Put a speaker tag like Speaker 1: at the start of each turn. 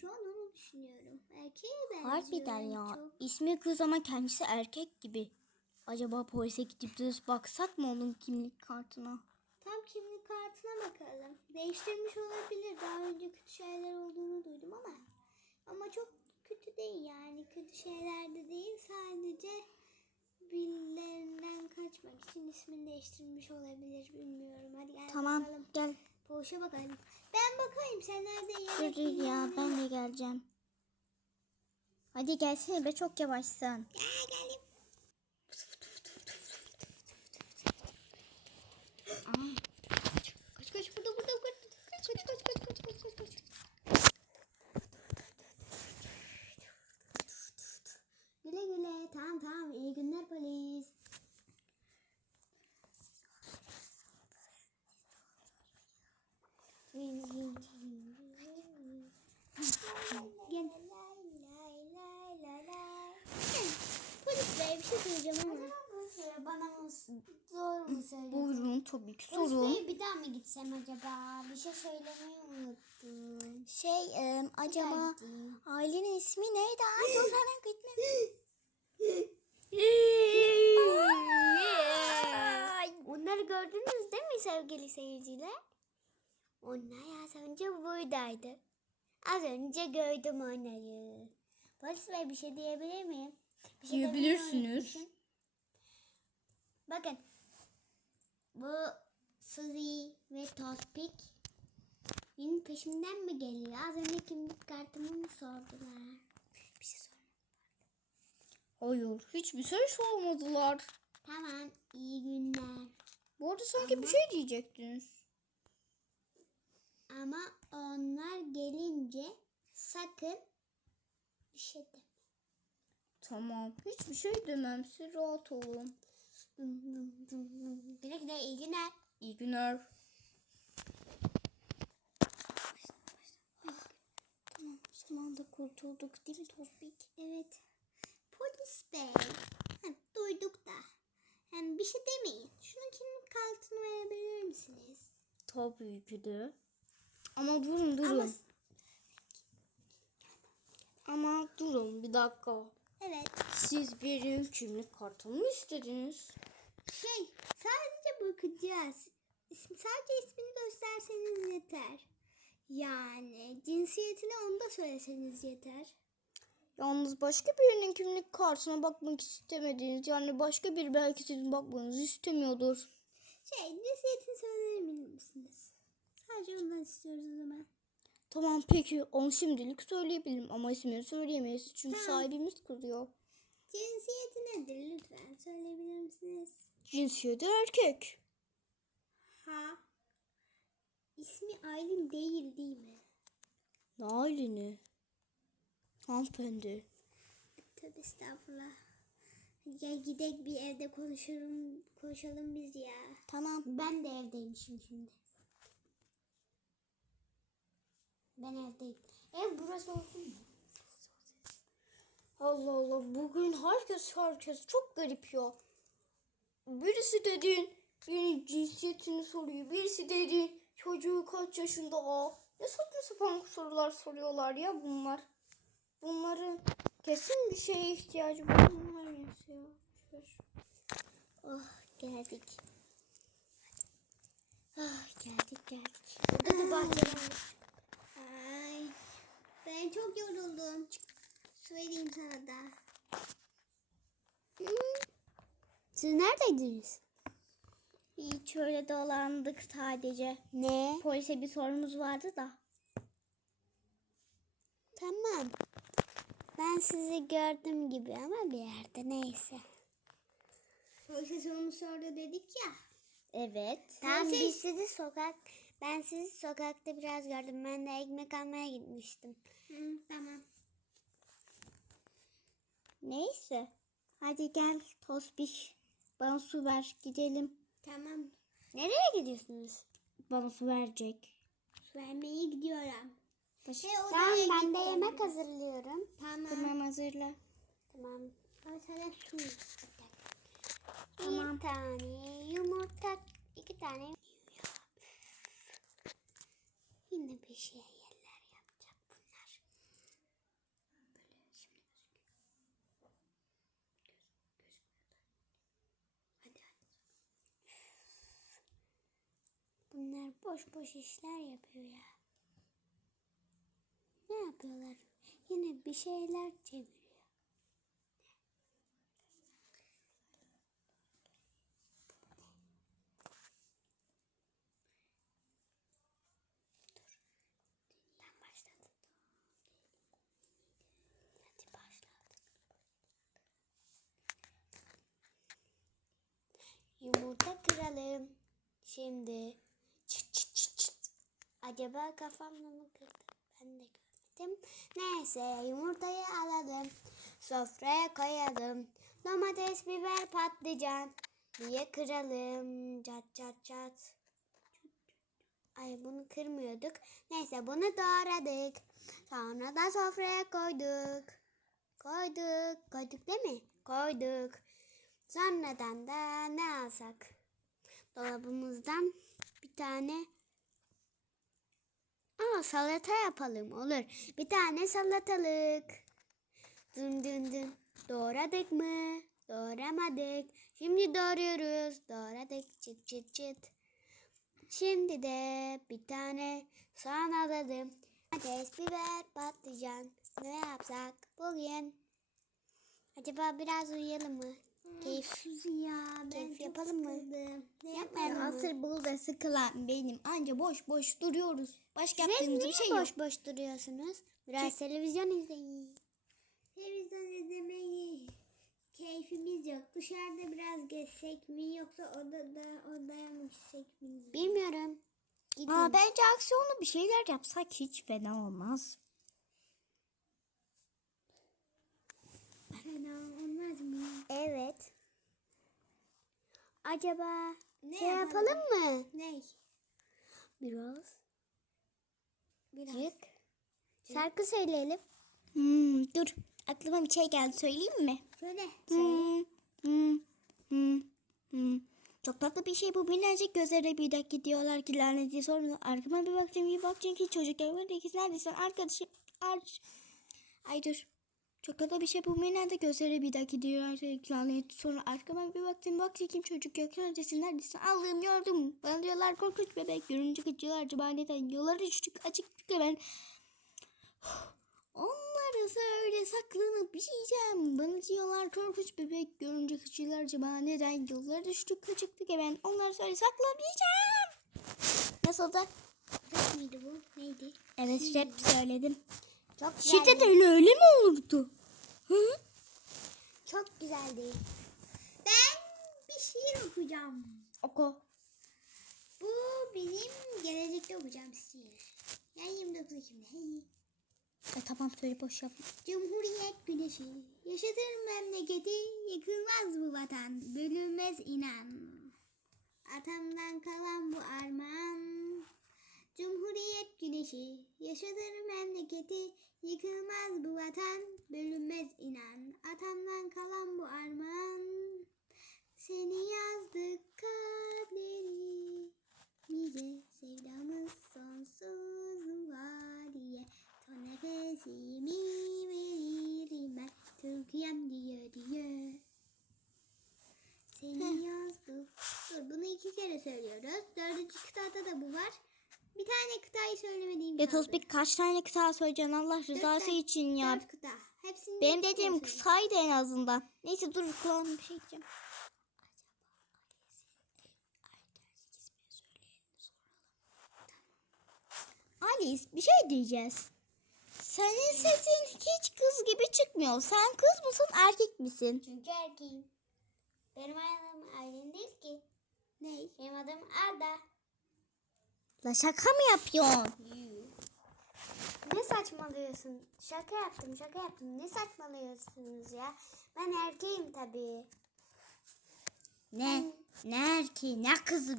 Speaker 1: Şu an onu düşünüyorum. Erkeğe benziyor.
Speaker 2: Harbiden
Speaker 1: en
Speaker 2: ya.
Speaker 1: çok.
Speaker 2: İsmi kız ama kendisi erkek gibi. Acaba polise gidip de baksak mı onun kimlik kartına?
Speaker 1: Tam kimlik kartına bakalım. Değiştirmiş olabilir. Daha önce kötü şeyler olduğunu duydum ama. Ama çok kötü değil yani. Kötü şeyler de değil. Sadece birilerinden kaçmak için ismini değiştirmiş olabilir. Bilmiyorum. Hadi gel
Speaker 2: Tamam
Speaker 1: bakalım.
Speaker 2: gel.
Speaker 1: Poğuşa bakalım. Ben bakayım. Sen nerede
Speaker 2: Dur dur ya ben de geleceğim. Hadi gelsene be çok yavaşsın.
Speaker 1: Gel geldim. Kaç kaç burada burada burada. Kaç kaç kaç kaç kaç kaç kaç kaç. Güle güle. Tamam tamam. İyi günler polis. Gel. Polis bey bir şey söyleyeceğim ama. Bana mı zor mu söylüyorsun?
Speaker 2: Buyurun tabii ki sorun.
Speaker 1: bir daha mı gitsem acaba? Bir şey söylemeyi unuttum.
Speaker 2: Şey e, acaba ailenin ismi neydi? Ay dur hemen gitme. Ay.
Speaker 1: Onları gördünüz değil mi sevgili seyirciler? Onlar az önce buradaydı. Az önce gördüm onları. Polis bey bir şey diyebilir miyim? Bir şey demeyi unutmuşum. Bakın. Bu Suzy ve Tospik benim peşimden mi geliyor? Az önce kimlik kartımı mı sordular? Bir şey sor.
Speaker 2: Hayır hiçbir şey sormadılar.
Speaker 1: Tamam. iyi günler.
Speaker 2: Bu arada sanki bir şey diyecektiniz.
Speaker 1: Ama onlar gelince sakın bir şey deme.
Speaker 2: Tamam hiçbir şey demem siz rahat olun.
Speaker 1: İyi günler.
Speaker 2: İyi günler.
Speaker 1: Tamam son da kurtulduk değil mi Tospik? Evet. Polis bey. Ha, duyduk da. Hem bir şey demeyin. Şunun kimlik kartını verebilir misiniz?
Speaker 2: Tabii ki de. Ama durun durun.
Speaker 1: Ama
Speaker 2: Ama durun bir dakika.
Speaker 1: evet.
Speaker 2: Siz benim kimlik kartımı mı istediniz?
Speaker 1: Şey bakacağız. İsmi, sadece ismini gösterseniz yeter. Yani cinsiyetini onu da söyleseniz yeter.
Speaker 2: Yalnız başka birinin kimlik kartına bakmak istemediniz. Yani başka biri belki sizin bakmanızı istemiyordur.
Speaker 1: Şey cinsiyetini söyleyebilir misiniz? Sadece ondan istiyoruz o zaman.
Speaker 2: Tamam peki onu şimdilik söyleyebilirim ama ismini söyleyemeyiz. Çünkü
Speaker 1: Tamam.
Speaker 2: sahibimiz kırıyor.
Speaker 1: Cinsiyeti nedir lütfen söyleyebilir misiniz?
Speaker 2: Cinsiyeti erkek.
Speaker 1: Ha. İsmi Aylin değil değil mi?
Speaker 2: Ne halini? Hanımefendi.
Speaker 1: Tövbe estağfurullah. Gel gidelim bir evde konuşalım, konuşalım biz ya.
Speaker 2: Tamam.
Speaker 1: Ben de evdeymişim şimdi. Ben evdeyim. Ev burası olsun mu?
Speaker 2: Allah Allah bugün herkes herkes çok garip ya. Birisi dediğin yeni cinsiyetini soruyor. Birisi dediğin çocuğu kaç yaşında o. Ne saçma sapan sorular soruyorlar ya bunlar. Bunların kesin bir şeye ihtiyacı var. Bunlar neyse ya. Boş ver.
Speaker 1: Oh geldik.
Speaker 2: Ah, geldik geldik.
Speaker 1: Burada da bahçe. Ay. Ben çok yoruldum. Su vereyim sana da. Hı. Siz neredeydiniz?
Speaker 2: Hiç öyle dolandık sadece.
Speaker 1: Ne?
Speaker 2: Polise bir sorumuz vardı da.
Speaker 1: Tamam. Ben sizi gördüm gibi ama bir yerde neyse. Polise sorumuz sordu dedik ya.
Speaker 2: Evet.
Speaker 1: Tamam
Speaker 2: Neyse,
Speaker 1: biz sizi sokak ben sizi sokakta biraz gördüm. Ben de ekmek almaya gitmiştim. tamam.
Speaker 2: Neyse. Hadi gel Tosbiş. Bana su ver gidelim.
Speaker 1: Tamam. Nereye gidiyorsunuz?
Speaker 2: Bana su verecek.
Speaker 1: Su vermeye gidiyorum.
Speaker 2: Baş...
Speaker 1: Tamam ben de yemek hazırlıyorum. Tamam.
Speaker 2: Tamam hazırla.
Speaker 1: Tamam. Ben sana su
Speaker 2: Tamam.
Speaker 1: Bir tane yumurta, iki tane Yine bir şey Bunlar boş boş işler yapıyor ya. Ne yapıyorlar? Yine bir şeyler çeviriyor. Yumurta kıralım. Şimdi çıt çıt çıt çıt. Acaba kafamla mı kırdım? Ben de görmedim. Neyse yumurtayı alalım. Sofraya koyalım. Domates, biber, patlıcan diye kıralım. Çat çat çat. Ay bunu kırmıyorduk. Neyse bunu doğradık. Sonra da sofraya koyduk. Koyduk. Koyduk değil mi? Koyduk. Sonradan da ne alsak? Dolabımızdan bir tane Aa, salata yapalım olur. Bir tane salatalık. Dın dın dın. Doğradık mı? Doğramadık. Şimdi doğruyoruz. Doğradık çıt çıt çıt. Şimdi de bir tane soğan alalım. Domates, biber, patlıcan. Ne yapsak bugün? Acaba biraz uyuyalım mı? Keyif.
Speaker 2: ya
Speaker 1: Keyif yapalım mı?
Speaker 2: Ne
Speaker 1: Yapmayalım mı?
Speaker 2: Asır burada sıkılan benim. Anca boş boş duruyoruz. Başka yaptığımız bir şey yok.
Speaker 1: boş boş duruyorsunuz? Biraz televizyon izleyin.
Speaker 3: Televizyon izlemeyi keyfimiz yok. Dışarıda biraz gezsek mi yoksa odada odaya mı gitsek mi?
Speaker 1: Bilmiyorum. Gidin.
Speaker 2: Aa, bence aksiyonlu bir şeyler yapsak hiç fena olmaz.
Speaker 3: Fena olmaz mı?
Speaker 1: Evet. Acaba
Speaker 3: Ne
Speaker 1: şey
Speaker 3: yapalım?
Speaker 1: yapalım mı?
Speaker 3: Ne?
Speaker 1: Biraz.
Speaker 3: Biraz.
Speaker 1: Cık. Şarkı söyleyelim.
Speaker 2: Hmm, dur. Aklıma bir şey geldi. Söyleyeyim mi?
Speaker 3: Söyle.
Speaker 2: Hmm, hmm, hmm, hmm. Çok tatlı bir şey bu. Minnacık gözlere bir dakika gidiyorlar ki lanet diye sonra arkama bir baktım bir baktım ki çocuk evinde ikisi neredesin arkadaşım ar ay dur çok tatlı bir şey bu minnacık gözlere bir dakika gidiyorlar ki lanet sonra arkama bir baktım baktım kim çocuk yok neredesin neredesin Allah'ım yordum bana diyorlar korkunç bebek görünce kaçıyorlar cebaneten yollara düştük açıktık hemen Onlara öyle saklanıp yiyeceğim. Bana diyorlar korkunç bebek görünce kaçıyorlar acaba neden yollara düştük kaçıktık hemen. Onlara söyle saklanıp yiyeceğim. Nasıl da?
Speaker 3: Rap miydi bu? Neydi?
Speaker 2: Evet rap söyledim.
Speaker 1: Çok.
Speaker 2: Şiddet öyle mi olurdu? Hı?
Speaker 1: Çok güzeldi.
Speaker 3: Ben bir şiir okuyacağım.
Speaker 2: Oku.
Speaker 3: Bu benim gelecekte okuyacağım şiir. Yani 29 Ekim'de. Hey.
Speaker 2: E, tamam söyle boş yapma.
Speaker 3: Cumhuriyet güneşi, yaşatır memleketi, yıkılmaz bu vatan, bölünmez inan. Atamdan kalan bu armağan. Cumhuriyet güneşi, yaşatır memleketi, yıkılmaz bu vatan, bölünmez inan. Atamdan kalan bu armağan. Seni yazdık kalpleri, nice sevdamız sonsuz var diye. Son nefesimi veririm ben Türkiye'm diye diye. Seni yazdık. Dur bunu iki kere söylüyoruz. Dördüncü kıtada da bu var. Bir tane kıtayı söylemediğim
Speaker 2: Ya. Tospik kaç tane kıta söyleyeceksin Allah rızası
Speaker 3: tane-
Speaker 2: için ya.
Speaker 3: Dört kıta. Hepsini
Speaker 2: Benim dediğim kısaydı en azından. Neyse dur kulağım bir şey diyeceğim. Alice bir şey diyeceğiz. Senin sesin hiç kız gibi çıkmıyor. Sen kız mısın erkek misin?
Speaker 1: Çünkü erkeğim. Benim adım Aylin değil ki.
Speaker 3: Ne?
Speaker 1: Benim adım Arda.
Speaker 2: La şaka mı yapıyorsun?
Speaker 1: Ne saçmalıyorsun? Şaka yaptım şaka yaptım. Ne saçmalıyorsunuz ya? Ben erkeğim tabii.
Speaker 2: Ne? Ne erkeği ne kızı